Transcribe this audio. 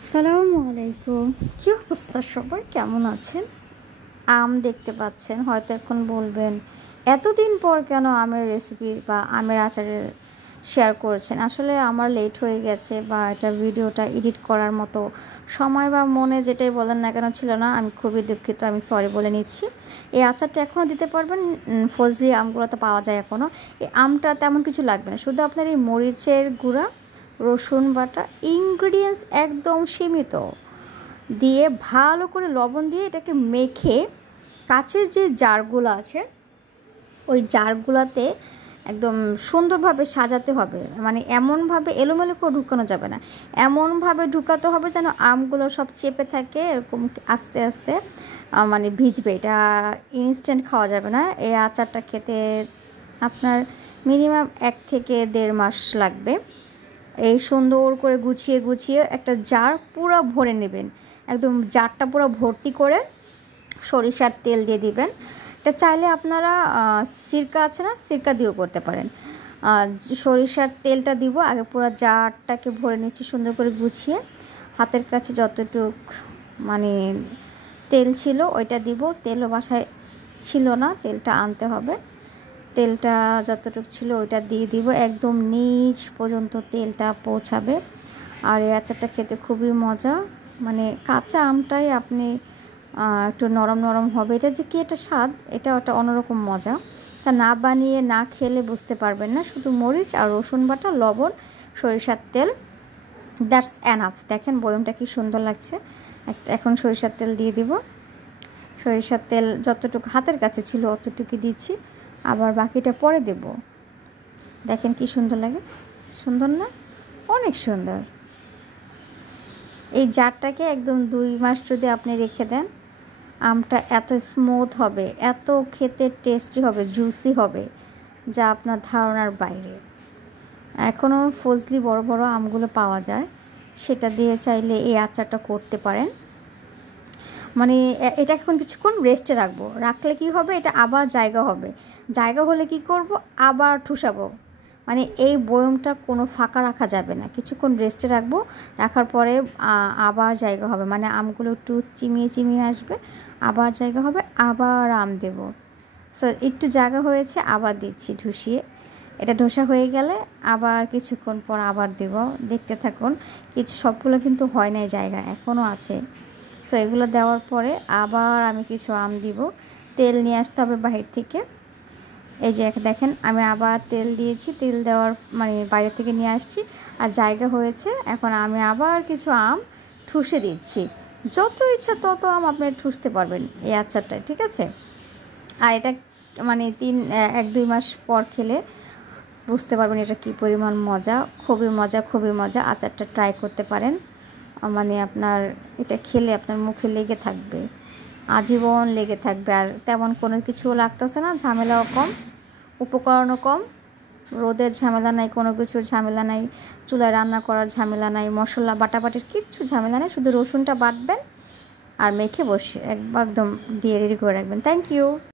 আসসালামু আলাইকুম। কি অবস্থা সবার, কেমন আছেন? আম দেখতে পাচ্ছেন, হয়তো এখন বলবেন এতদিন পর কেন আমের রেসিপি বা আমের আচারের শেয়ার করছেন। আসলে আমার লেট হয়ে গেছে বা এটা ভিডিওটা এডিট করার মতো সময় বা মনে যেটাই বলেন না কেন ছিল না। আমি খুবই দুঃখিত, আমি সরি বলে নিচ্ছি। এই আচারটা এখনও দিতে পারবেন, ফজলি আমগুলো তো পাওয়া যায় এখনও। এই আমটা তেমন কিছু লাগবে না, শুধু আপনার এই মরিচের গুঁড়া, রসুন বাটা, ইনগ্রিডিয়েন্টস একদম সীমিত দিয়ে ভালো করে লবণ দিয়ে এটাকে মেখে কাচের যে জারগুলো আছে ওই জারগুলোতে একদম সুন্দরভাবে সাজাতে হবে। মানে এমনভাবে এলোমেলো করে ঢুকানো যাবে না, এমনভাবে ঢুকাতে হবে যেন আমগুলো সব চেপে থাকে, এরকম আস্তে আস্তে মানে ভিজবে। এটা ইনস্ট্যান্ট খাওয়া যাবে না। এই আচারটা খেতে আপনার মিনিমাম 1 থেকে 1.5 মাস লাগবে। এই সুন্দর করে গুছিয়ে গুছিয়ে একটা জার পুরো ভরে নেবেন, একদম জারটা পুরো ভর্তি করে সরিষার তেল দিয়ে দিবেন। এটা চাইলে আপনারা সিরকা আছে না, সিরকা দিয়েও করতে পারেন। সরিষার তেলটা দিব আগে, পুরো জারটাকে ভরে নিচ্ছি সুন্দর করে গুছিয়ে। হাতের কাছে যতটুক মানে তেল ছিল ওইটা দিব, তেলও বাসায় ছিল না, তেলটা আনতে হবে। তেলটা যতটুকু ছিল ওইটা দিয়ে দিব, একদম নিচ পর্যন্ত তেলটা পৌঁছাবে। আর এই আচারটা খেতে খুবই মজা, মানে কাঁচা আমটাই আপনি একটু নরম নরম হবে। এটা যে কি একটা স্বাদ, এটা একটা অন্যরকম মজা। তা না বানিয়ে না খেলে বুঝতে পারবেন না। শুধু মরিচ আর রসুন বাটা, লবণ, সরিষার তেল, দ্যাটস এনাফ। দেখেন বয়মটা কি সুন্দর লাগছে। এখন সরিষার তেল দিয়ে দিব। সরিষার তেল যতটুকু হাতের কাছে ছিল অতটুকু দিচ্ছি, আবার বাকিটা পরে দেব। দেখেন কি সুন্দর লাগে, সুন্দর না? অনেক সুন্দর। এই জারটাকে একদম 2 মাস যদি আপনি রেখে দেন, আমটা এত স্মুথ হবে, এত খেতে টেস্টি হবে, জুসি হবে, যা আপনার ধারণার বাইরে। এখনও ফজলি বড় বড় আমগুলো পাওয়া যায়, সেটা দিয়ে চাইলে এই আচারটা করতে পারেন। মানে এটা এখন কিছুক্ষণ রেস্টে রাখবো, রাখলে কি হবে, এটা আবার জায়গা হবে। জায়গা হলে কি করব, আবার ঠুসাবো। মানে এই বয়মটা কোনো ফাঁকা রাখা যাবে না, কিছুক্ষণ রেস্টে রাখবো। রাখার পরে আবার জায়গা হবে, মানে আমগুলো একটু চিমিয়ে চিমিয়ে আসবে, আবার জায়গা হবে, আবার আম দেব। সো একটু জায়গা হয়েছে, আবার দিচ্ছি ঢুসিয়ে। এটা ঢোসা হয়ে গেলে আবার কিছুক্ষণ পর আবার দেব। দেখতে থাকুন, কিছু সবগুলো কিন্তু হয় নাই, জায়গা এখনও আছে। সো এগুলো দেওয়ার পরে আবার আমি কিছু আম দিব। তেল নিয়ে আসতে হবে বাহির থেকে। এই যে দেখেন আমি আবার তেল দিয়েছি, তেল দেওয়ার মানে বাইরে থেকে নিয়ে আসছি, আর জায়গা হয়েছে। এখন আমি আবার কিছু আম ঠুসে দিচ্ছি। যত ইচ্ছা তত আম আপনি ঠুসতে পারবেন এই আচারটায়, ঠিক আছে? আর এটা মানে 1-2 মাস পর খেলে বুঝতে পারবেন এটা কী পরিমাণ মজা। খুবই মজা, খুবই মজা। আচারটা ট্রাই করতে পারেন। মানে আপনার এটা খেলে আপনার মুখে লেগে থাকবে, আজীবন লেগে থাকবে। আর তেমন কোনো কিছুও লাগতেছে না, ঝামেলাও কম, উপকরণও কম, রোদের ঝামেলা নাই, কোনো কিছুর ঝামেলা নাই, চুলায় রান্না করার ঝামেলা নাই, মশলা বাটাবাটির কিচ্ছু ঝামেলা নেই। শুধু রসুনটা বাটবেন আর মেখে বসে একদম দিয়ে রেডি করে রাখবেন। Thank you.